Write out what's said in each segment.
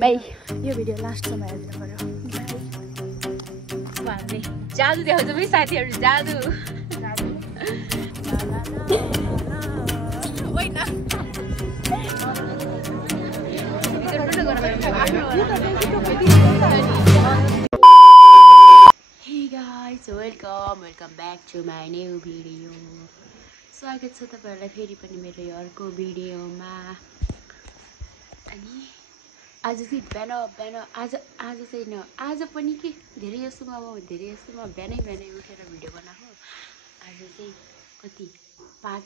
भाइ यो भिडियो लास्टसम्म हेर्नु पर्यो। हामीले जादु देखाउँछ भाइ साथीहरू, जादु होइन hey guys, welcome back to my new video. स्वागत छ तपाईँहरूलाई फेरि पनि मेरो अर्को भिडियोमा। अनि आज चाहिँ बिहान आज चाहिँ आज पनि के धेरै जस्तोमा बिहानै उठेर भिडियो बनाएको। आज चाहिँ कति 5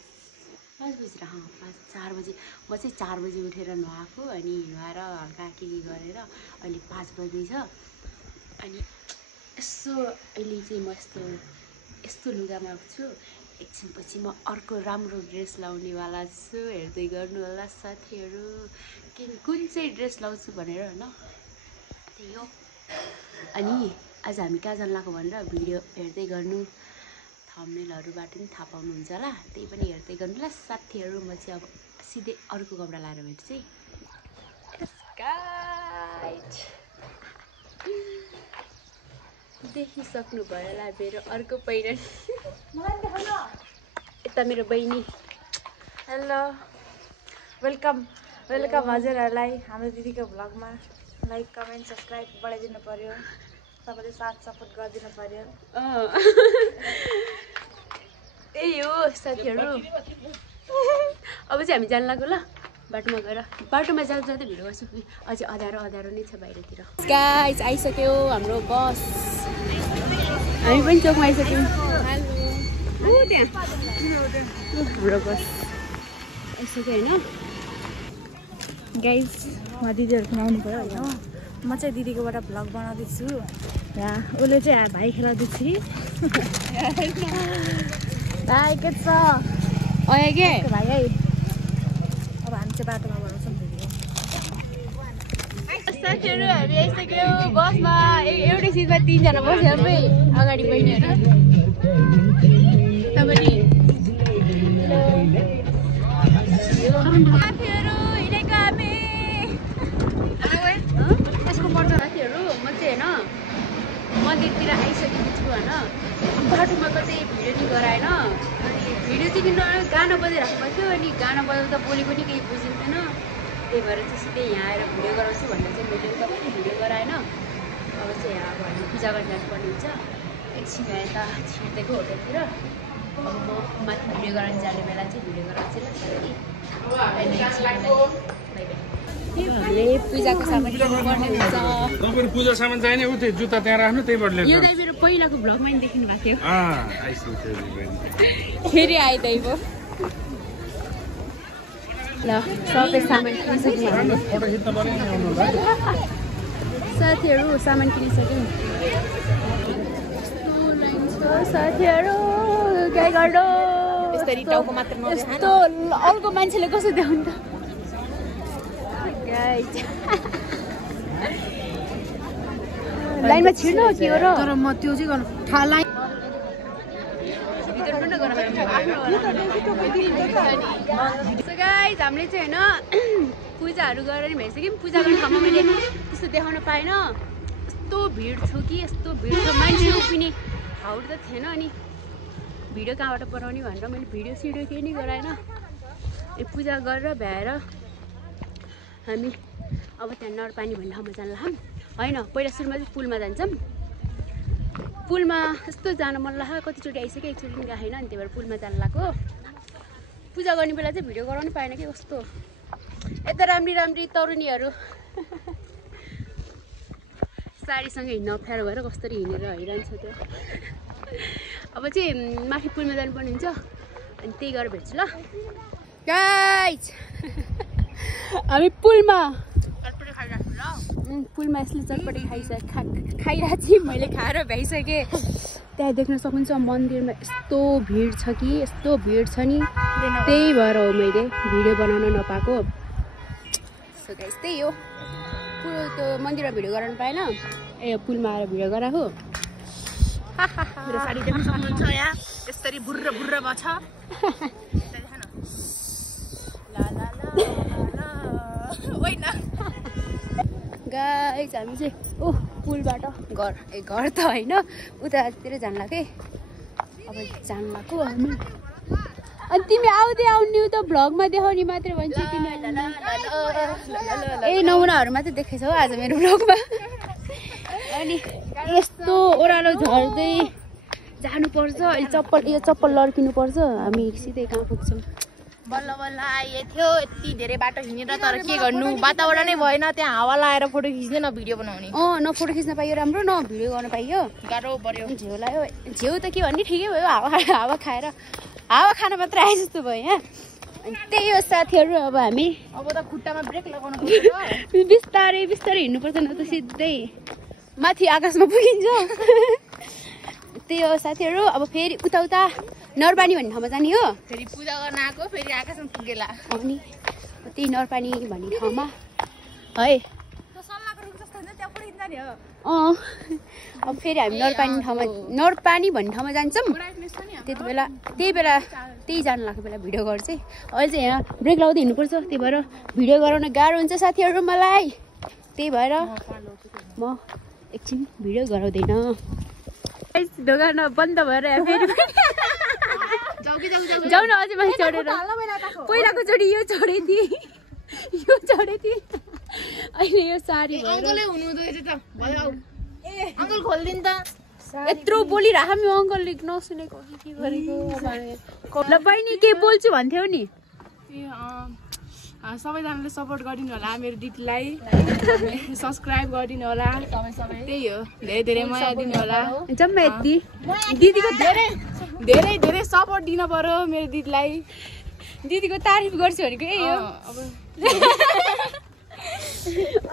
बजी 4 बजी म चाहिँ 4 बजी उठेर नुहाएको। अनि नुहाएर हल्का के गरेर अहिले 5 बज्दैछ। अनि यसो अहिले चाहिँ म यस्तो लुगामा छु। एकछिनपछि म अर्को राम्रो ड्रेस लाउनेवाला छु। हेर्दै गर्नु होला साथीहरू, कुन चाहिँ ड्रेस लाउँछु भनेर होइन, त्यही हो। अनि आज हामी कहाँ जान लाग्यो भनेर भिडियो हेर्दै गर्नु, थम्बनेलहरूबाट पनि थाहा पाउनुहुन्छ होला। त्यही पनि हेर्दै गर्नु होला साथीहरू। म चाहिँ अब सिधै अर्को कपडा लाएर भेट्छु है। देखिसक्नु भयो होला मेरो अर्को पहिरन। यता मेरो बहिनी। हेलो, वेलकम हजुरहरूलाई हाम्रो दिदीको भ्लगमा। लाइक कमेन्ट सब्सक्राइब बढाइदिनु पर्यो, तपाईँले साथ सपोर्ट गरिदिनु पर्यो। त्यही हो साथीहरू। अब चाहिँ हामी जान लाग्यो ल, बाटोमा गएर बाटोमा जाँदै भिडियो गर्छु। अझै अँध्यारो नै छ बाहिरतिर। गाइस आइसक्यो हाम्रो बस। हामी पनि चोकमा आइसक्यौँ। त्यहाँ हाम्रो बस आइसक्यो होइन गाइस। म दिदीहरू खुवाउनु पऱ्यो होइन। म चाहिँ दिदीकोबाट भ्लग बनाउँदैछु। यहाँ उसले चाहिँ भाइ खेलाउँदैछु। भाइ के छ? आयो के भाइ है। अब हामी चाहिँ बाटोमा बनाउँछौँ भिडियो। साथीहरू हामी आइसक्यौँ बसमा। एउटै सिटमा 3 जना बस्यो है। अगाडि बहिनीहरू साथीहरू हिँडेको हामी। यसको पर्छ साथीहरू। म चाहिँ होइन मन्दिरतिर आइसकेको छु होइन। बाटोमा त चाहिँ भिडियो नि गराएन। अनि भिडियो चाहिँ गाना बजाइराख्नु पर्थ्यो। अनि गाना बजाउँदा बोली पनि केही बुझिँदैन। त्यही भएर चाहिँ सिधै यहाँ आएर भिडियो गराउँछु भनेर चाहिँ मैले उता पनि भिडियो गराएन। अब चाहिँ यहाँ अब हामी पूजा गर्न जानुपर्ने हुन्छ। एकछिन यता छिर्देको होटलतिर। अब म माथि भिडियो गराउनु जाने बेला चाहिँ भिडियो गराउँछु ल। पूजाको सामान किन्नुपर्ने हुन्छ। तपाईहरु पूजा सामान चाहिने उतै जुत्ता त्यहाँ राख्नु, त्यहीबाट लिएर। यो दाइ मेरो पहिलाको भ्लगमा नि देख्नु भएको थियो। आइसक्यो फेरि आए दाइ भयो ल। सबै सामान किनिसक्यौँ साथीहरू। सामान किनिसक्यौँ। साथीहरू के गर्नु यसरी टाउको मात्र यस्तो अर्को मान्छेले कसो देखाउनु त। लाइनमा छिर्नु के हो र? तर म त्यो चाहिँ गर्नु थाहा लाइन। गाइस हामीले चाहिँ होइन पूजाहरू गरेर नि भइसक्यौँ। पूजा गर्ने ठाउँमा मैले त्यस्तो देखाउन पाएन। यस्तो भिड छु कि यस्तो भिड छ, मान्छे उभिने ठाउँ त थिएन। अनि भिडियो कहाँबाट बनाउने भनेर मैले भिडियो सिडियो केही नै गराएन। पूजा गरेर भ्याएर हामी अब त्यहाँ नरपानी भन्ने ठाउँमा जान लाग्छौँ होइन। पहिला सुरुमा चाहिँ पुलमा जान्छौँ। पुलमा यस्तो जान मन लाग्यो। कतिचोटि आइसक्यो, एकचोटि पनि गएको छैन। अनि त्यही भएर पुलमा जान लाग्यो। पूजा गर्ने बेला चाहिँ भिडियो गराउनु पाएन कि कस्तो। यता राम्री तरुणीहरू साडीसँगै हिँड्न अप्ठ्यारो भएर कसरी हिँडेर हिँडिरहन्छ त्यो। अब चाहिँ माथि पुलमा जानुपर्ने हुन्छ। अनि त्यही गरेर भेट्छु ल गाइस। हामी पुलमा यसले चटपटी खाइरहेको थिएँ। मैले खाएर भ्याइसकेँ। त्यहाँ देख्न सक्नुहुन्छ मन्दिरमा यस्तो भिड छ कि यस्तो भिड छ नि। त्यही भएर हो मैले भिडियो बनाउन नपाएको। सो गाइस त्यही हो। त्यो मन्दिरमा भिडियो गराउनु पाएन। पुलमा आएर भिडियो गराएको। मेरो साडी देख्न सक्नुहुन्छ यहाँ यसरी बुर्र छ। गाइस हामी चाहिँ पुलबाट घर त होइन उतातिर जान लाग्यो अब जान लाग्यो हामी अनि तिमी आउने त भ्लगमा देखाउने मात्रै भन्छ तिमी ए नमुनाहरू मात्रै देखेछौ आज मेरो भ्लगमा अनि यस्तो ओह्रालो झर्दै जानुपर्छ अहिले चप्पल लड्किनु पर्छ हामी सिधै कहाँ पुग्छौँ बल्ल बल्ल आइएको थियो यति धेरै बाटो हिँडेर तर के गर्नु वातावरणै भएन त्यहाँ हावा लगाएर फोटो खिच्ने न भिडियो बनाउने न फोटो खिच्न पाइयो राम्रो न भिडियो गर्न पाइयो गाह्रो पर्यो झेउ लाग्यो झेउ त के भन्ने ठिकै भयो हावा खाएर हावा खान मात्र आए जस्तो भयो यहाँ अनि त्यही हो साथीहरू अब हामी अब त खुट्टामा ब्रेक लगाउनु पर्छ बिस्तारै हिँड्नुपर्छ न त सिधै माथि आकाशमा पुगिन्छ त्यही हो साथीहरू अब फेरि उता नरपानी भन्ने ठाउँमा जाने हो फेरि पूजा गर्न आएको फेरि आकाशमा पुगेला अनि त्यही नरपानी भन्ने ठाउँमा है अब फेरि हामी नरपानी भन्ने ठाउँमा जान्छौँ त्यही बेला त्यही जानु लाग्यो बेला भिडियो गर्छ अहिले चाहिँ यहाँ ब्रेक लगाउँदै हिँड्नुपर्छ त्यही भएर भिडियो गराउन गाह्रो हुन्छ साथीहरू मलाई त्यही भएर म एकछिन भिडियो गराउँदैन ढोका बन्द भएर फेरि जाऊ न अझै माथि चढेर पहिलाको चोटि यो चढेँ थिएँ अहिले यो साडी अङ्कल खोलिदिनु त यत्रो बोलिरह म अङ्कलले नसुनेको के गरेको ल बहिनी के बोल्छु भन्थ्यौ नि सबैजनाले सपोर्ट गरिदिनु होला मेरो दिदीलाई सब्सक्राइब गरिदिनु होला त्यही हो धेरै धेरै माया दिनु होला जम्मा यति दिदीको धेरै धेरै सपोर्ट दिनु पर्यो मेरो दिदीको तारिफ गर्छु भनेको यही हो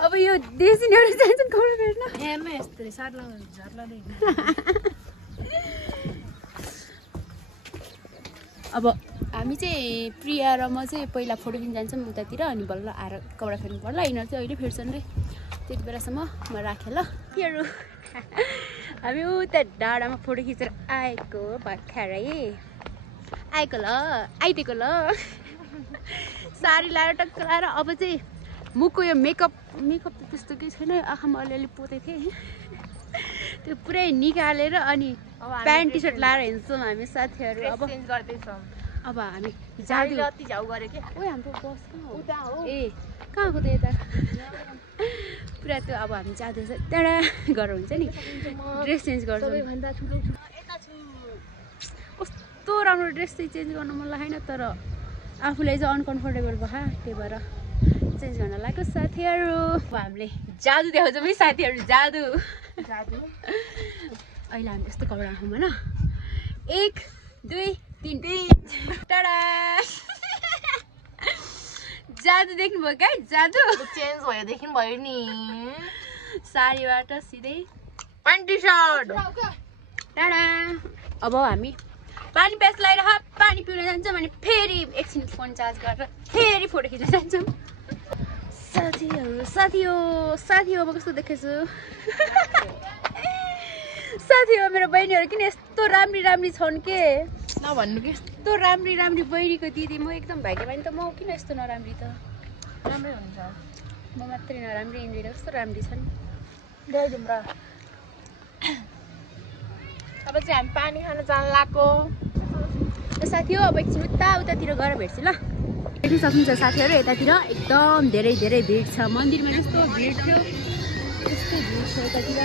अब यो देशिनहरू जान्छ कौन गर्न हेर्न यस्तो सार्ला झर्लादै अब हामी चाहिँ प्रिया र म चाहिँ पहिला फोटो खिच्न जान्छौँ उतातिर अनि बल्ल आएर कपडा फेर्नु पर्ला यिनीहरू चाहिँ अहिले फेर्छन् रे त्यति बेलासम्म म राखेँ ल तिनीहरू हामी उता डाँडामा फोटो खिचेर आएको भर्खरै आइदिएको ल साडी लाएर टक्क लाएर अब चाहिँ मुखको यो मेकअप त त्यस्तो केही छैन आँखामा अलिअलि पोतेको थिएँ त्यो पुरै निकालेर अनि प्यान्ट टी सर्ट लाएर हिँड्छौँ हामी साथीहरू अब हामी झ्याउ गरे के ओ हाम्रो बस कहाँ हो ए कहाँको त यता पुरा त्यो अब हामी जाँदैछ त्यहाँ गरेर हुन्छ नि ड्रेस चेन्ज गर्छौँ कस्तो राम्रो ड्रेस चाहिँ चेन्ज गर्नु मन लागेन तर आफूलाई चाहिँ अनकम्फर्टेबल भयो त्यही भएर चेन्ज गर्न लाग्यो साथीहरू अब हामीले जादु देखाउँछौँ है साथीहरू जादु अहिले हामी यस्तो कपडा राखौँ होइन 1 2 3 टाडा जादु देख्नुभयो क्या जादु चेन्ज भयो देख्नु भयो नि साडीबाट सिधै प्यान्ट टी सर्ट टाडा अब हामी पानी प्यास लगाएर पानी पिउन जान्छौँ अनि फेरि एकछिन फोन चार्ज गरेर फेरि फोटो खिच्न जान्छौँ साथी हो म कस्तो देखेछु साथी हो मेरो बहिनीहरू किन यस्तो राम्री छन् के नभन्नु के यस्तो राम्री बहिनीको दिदी म एकदम भाग्यमानी त म किन यस्तो नराम्री त राम्रै हुन्छ म मात्रै नराम्री इन्द्रिया कस्तो राम्री छन् ल्याइदिउँ र अब चाहिँ हामी पानी खान जान लाग्यो साथी हो अब एकछिन उतातिर गएर भेट्छु ल देख्न सक्नुहुन्छ साथीहरू यतातिर एकदम धेरै भिड छ मन्दिरमा जस्तो भिड थियो त्यस्तै भिड छ यतातिर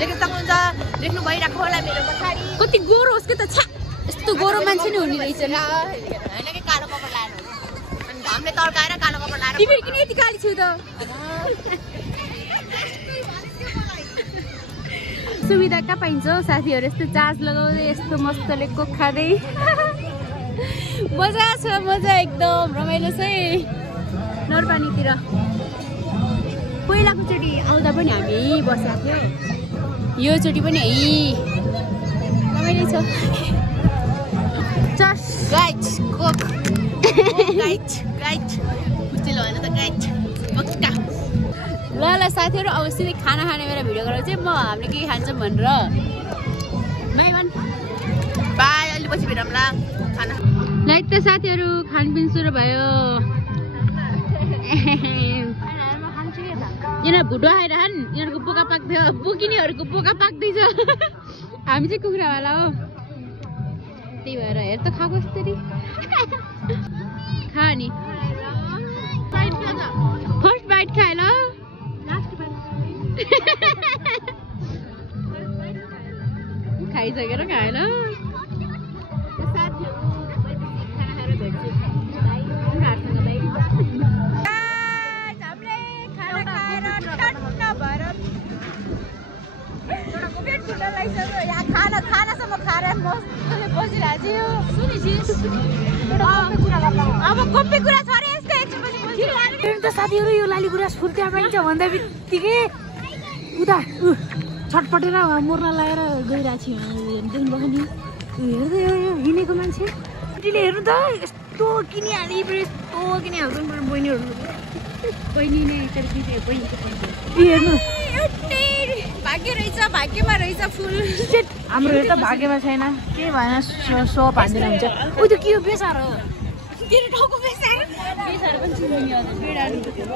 देख्न सक्नुहुन्छ देख्नु भइरहेको होला मेरो पछाडि कति गोरो होस् के त छ्या यस्तो गोरो मान्छे नै हुने रहेछ होइन कि कालो कपडा लाएर अनि घामले तड्काएर कालो कपडा लाएर तिमी किन यति काली छु त सुविधा कहाँ पाइन्छ साथीहरू यस्तो चार्ज लगाउँदै यस्तो मस्तले कोक खाँदै मजा एकदम रमाइलो छ है नरपानीतिर पहिलाको चोटि आउँदा पनि हामी यहीँ बसेको थियो यो चोटि पनि यहीँ रमाइलो छ चस गाइट कोक गाइट बुझ्दिलो होइन त गाइट पक्का ल साथीहरू अब सिधै खाना खाने बेला भिडियो गरेर चाहिँ म हामीले के खान्छौँ भनेर बाई अहिले पछि भेटौँला खाना लाइक त साथीहरू खानपिन सुरु भयो यिनीहरू भुटो आइरहन् यिनीहरूको बोका पाक्थ्यो बुकिनेहरूको बोका पाक्दैछ हामी चाहिँ कुखुरावाला हो त्यही भएर हेर त खाएको यसरी खा नि फर्स्ट बाइट खाए ल खाइसकेर खाए ल खानासम्म खाएर मजाले बसिरहेको अब कपी कुरा छ अरे यसको एकछिनपछि त साथीहरू यो लाली गुराँस फुल त्यहाँ पाइन्छ भन्दा बित्तिकै उता छटपटेर मोर्न लगाएर गइरहेको छु देख्नुभएको नि हेर्दै यो हिँडेको मान्छे केटीले हेर्नु त यस्तो किनिहाले यस्तो किनिहाल्छ बहिनीहरू बहिनी नै हेर्नु भाग्य रहेछ भाग्यमा रहेछ फुल हाम्रो त भाग्यमा छैन केही भएन सोप हान्दिन हुन्छ उ त के हो बेसार हो तेरो टाउको बेसार पनि चिन्दिन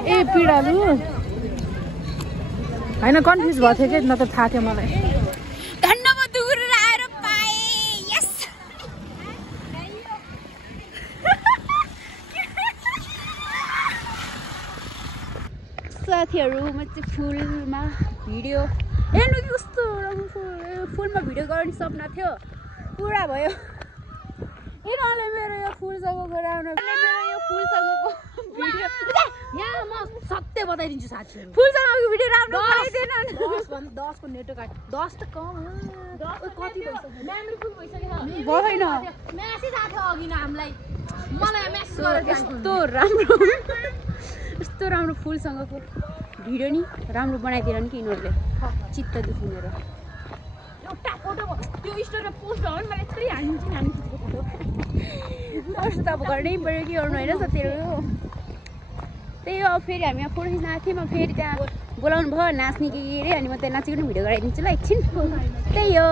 ए पिडालु होइन कन्फ्युज भएको थियो कि न त थाहा थियो मलाई धन्यवाद दुगुर आएर पाए यस साथीहरू म चाहिँ फुलमा भिडियो हेर्नु कि कस्तो राम्रो फुलमा भिडियो गर्ने सपना थियो पुरा भयो यिनीहरूले मेरो यो फुलसँगको राम्रो मेरो यो फुलसँगको भिडियो यहाँ म सत्य बताइदिन्छु साथीहरू फुलसँगको भिडियो राम्रो बनाइदिएन 10 को नेटो काट 10 त कम कति भइसक्यो मेमोरी फुल भइसक्यो भएन मेसेज आएको थियो अघि न हामीलाई मलाई मेसेज गरेर यस्तो राम्रो फुलसँगको भिडियो नि राम्रो बनाइदिएर नि कि यिनीहरूले चित्त दुख्नु मेरो एउटा फोटो त्यो स्टोरीमा पोस्ट भयो भने मलाई यत्रै हानिदिन्छु फोटो फर्स्ट त अब गर्नै पऱ्यो कि गर्नु होइन साथीहरू त्यही हो फेरि हामी यहाँ फोटो खिच्न आएको थियौँ फेरि त्यहाँ बोलाउनु भयो नाच्ने कि अरे अनि म त्यहाँ नाचेको नि भिडियो गराइदिन्छु ल एकछिन त्यही हो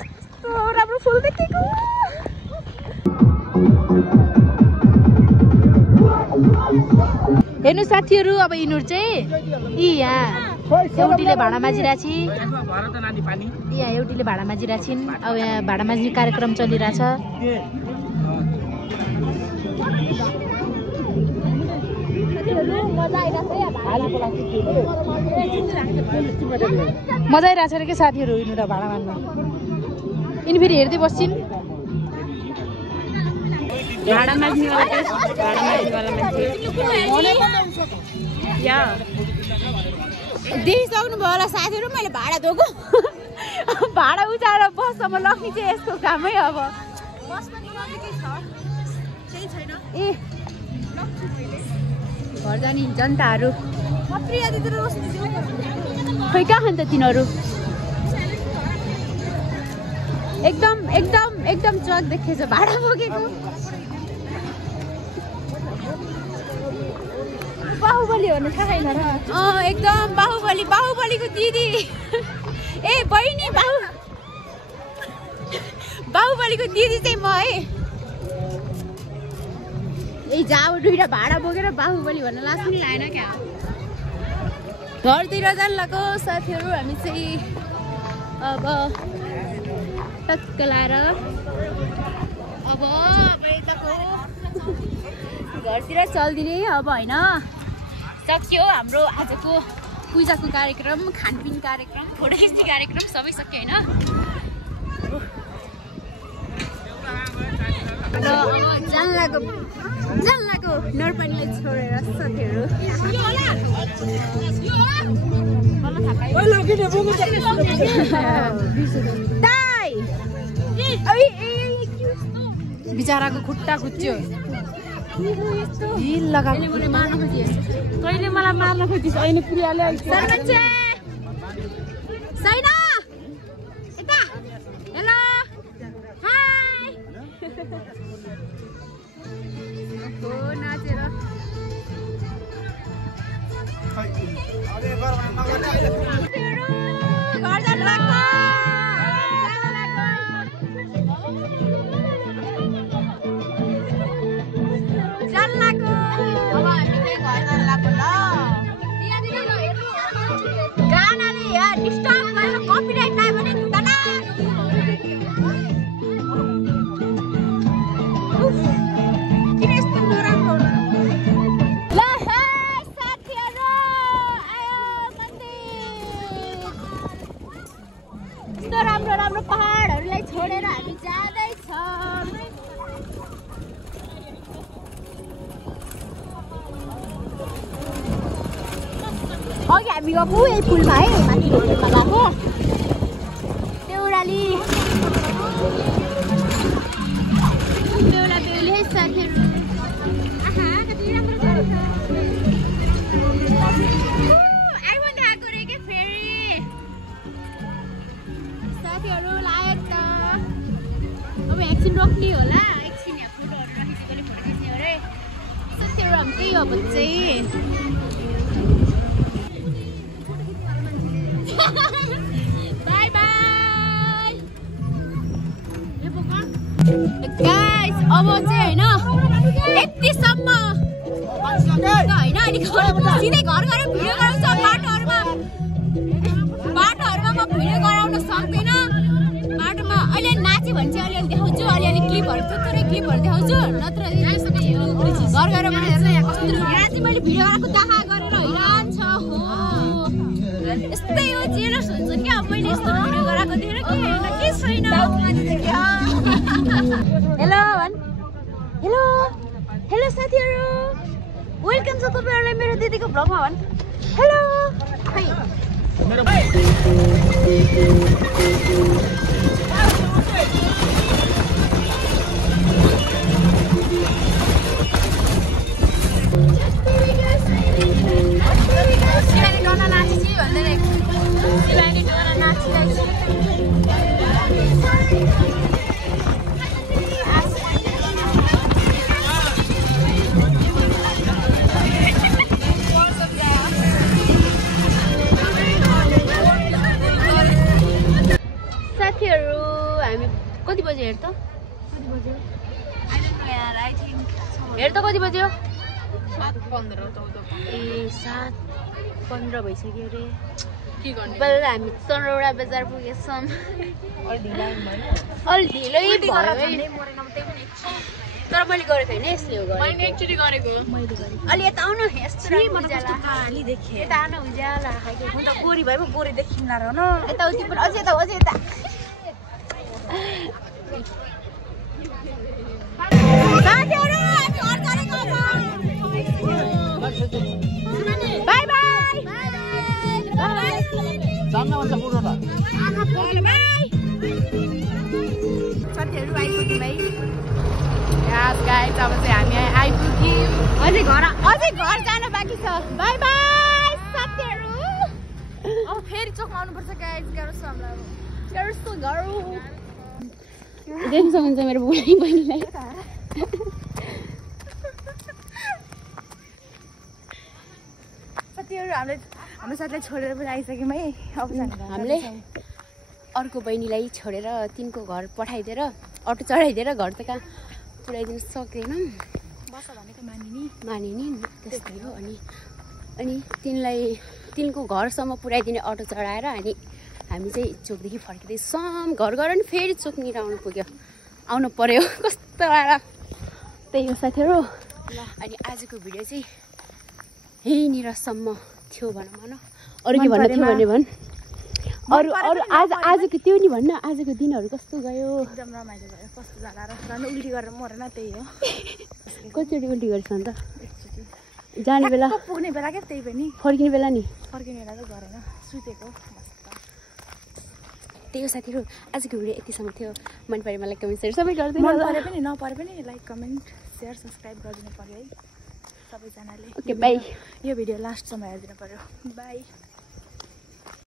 यस्तो राम्रो फुल देखेको हेर्नु साथीहरू अब यिनीहरू चाहिँ यहाँ एउटीले भाँडा माझिरहेछ यहाँ एउटीले भाँडा माझिरहेको छिन् अब यहाँ भाँडा माझ्ने कार्यक्रम चलिरहेछ मजा आइरहेछ अरे के साथीहरू यिनीहरू भाँडा मान्न यिनी फेरि हेर्दै बस्छिन् भाँडा माझ्नेवाला मान्छे देखिसक्नु भयो होला साथीहरू मैले भाडा धोको भाडा उचाएर बससम्म लग्ने चाहिँ यसको कामै अब ए घर जाने जनताहरू खोइ कहाँ खान्छ तिनीहरू एकदम चक देखेछ भाडा बोकेको बाहुबली भन्नु थाहा छैन र एकदम बाहुबलीको दिदी ए बहिनी बाहुबलीको दिदी चाहिँ म है ए जाऊ दुईटा भाडा बोकेर बाहुबली भन्न लाज पनि लागेन क्या घरतिर जान लाग्यो साथीहरू हामी चाहिँ अब टक्क लाएर अब यताको घरतिर चल्दिने अब होइन सक्यो हाम्रो आजको पूजाको कार्यक्रम खानपिन कार्यक्रम फोटो खिच्ने कार्यक्रम सबै सक्यो होइन र जान्लाको नरपानीलाई छोडेर साथीहरू बिचराको खुट्टा खुच्च्यो हिल लगाएको कहिले मलाई मार्न खोजिस् अहिले प्रियाले नाचेर अब हामी चाहिँ घर जान लाग्यो ल डिस्टर्ब गरेर कपिराइट आयो भने धुँदैन किन यस्तो नराम्रो हुन्छ ल हे साथीहरु आयो मन्दिर यस्तो राम्रो राम्रो पहाडहरूलाई छोडेर हामी जाँदैछौँ अघि हामी गएको यही पुलमा है माथिको पुलमा गएको देउराली बेहुली है साथीहरू आइबन्द आएको रे के फेरि साथीहरू लायक त अब एकछिन रोक्ने होला एकछिन यहाँ फोटोहरू राखिसकेले फोटो खिच्ने हो रे साथीहरू हामी त्यही हो भने चाहिँ बाई बाई गाइस अब चाहिँ हैन यतिसम्म हैन अनि सिधै घर गएर भिडियो गराउँछ बाटोहरुमा म भिडियो गराउन सक्दिन बाटोमा अहिले नाच्यो भने चाहिँ अलिअलि देखाउँछु अलिअलि क्लिपहरु थोरै क्लिपहरु देखाउँछु नत्र घर गएर पनि हेर्न यहाँ कस्तो यहाँ चाहिँ मैले भिडियो गराएको दाखा गरेर हैरान छ हो यस्तै हो जेलस हुन्छ क्या मैले यस्तो भिडियो गराएको देखेर के हैन के छैन हेलो भन हेलो हेलो साथीहरु वेलकम छ तपाईहरुलाई मेरो दिदीको भ्लगमा भन हेलो खै मेरो साथीहरु हामी कति बजे हेर त हेर त कति बज्यो 7:15 14 ए 7:15 भइसक्यो रे के गर्ने बल्ल हामी चनौरा बजार पुगेछौं अलि ढिलै भयो तर मैले गरेको हैन यसले हो गरेको मैले एक्चुअली गरेको मैले गरेको अलि यता आउनु यस्तो उज्याला अलि देखे यता आउनु उज्याला खाइके म त गोरी भए म गोरी देखिन्न र न यता उति पनि अझै यता साथीहरु हामी घर गएको बाइ बाइ बाइ जान्न भन्छ बुढो त बाइ साथीहरु आइपुग्यौं भाइ यस गाइस अब चाहिँ हामी आइपुग्यौं अझै घर जान बाँकी छ बाइ बाइ साथीहरु अब फेरि चोकमा आउनु पर्छ गाइस गाह्रो छ हामीलाई गाह्रो छ गाह्रो देख्नुहुन्छ मेरो बुढी बहिनीलाई साथीहरु हाम्रो साथीलाई छोडेर पनि आइसक्यौँ है अब हामीले अर्को बहिनीलाई छोडेर तिनको घर पठाइदिएर अटो चढाइदिएर घर त कहाँ पुऱ्याइदिन सक्दैनौँ बस भनेको मानिनी त्यस्तै हो अनि तिनको घरसम्म पुऱ्याइदिने अटो चढाएर अनि हामी चाहिँ चोकदेखि फर्किँदैछौँ घर गएर नि फेरि चोकनिर आउनु पर्यो कस्तो आएर त्यही हो साथीहरु अनि आजको भिडियो चाहिँ यहीँनिरसम्म थियो भनौँ अरू के भन्नु थियो भने भन् अरू आजको त्यो नि भन्न आजको दिनहरू कस्तो गयो एकदम रमाइलो भयो कस्तो जाला र उल्टी गरेर मरेन त्यही हो कतिचोटि उल्टी गरेछ अन्त जाने बेला पुग्ने बेला क्या त्यही पनि फर्किने बेला त गरेन सुतेको त्यही हो साथीहरु आजको भिडियो यतिसम्म थियो मन परे मलाई कमेन्ट सेयर सबै गर्दिनु होला मन परे पनि नपरे पनि लाइक कमेन्ट शेयर सब्स्क्राइब गरिदिनु पर्यो है सबैजनाले ओके बाइ यो भिडियो लास्टसम्म हेरिदिनु पर्यो बाइ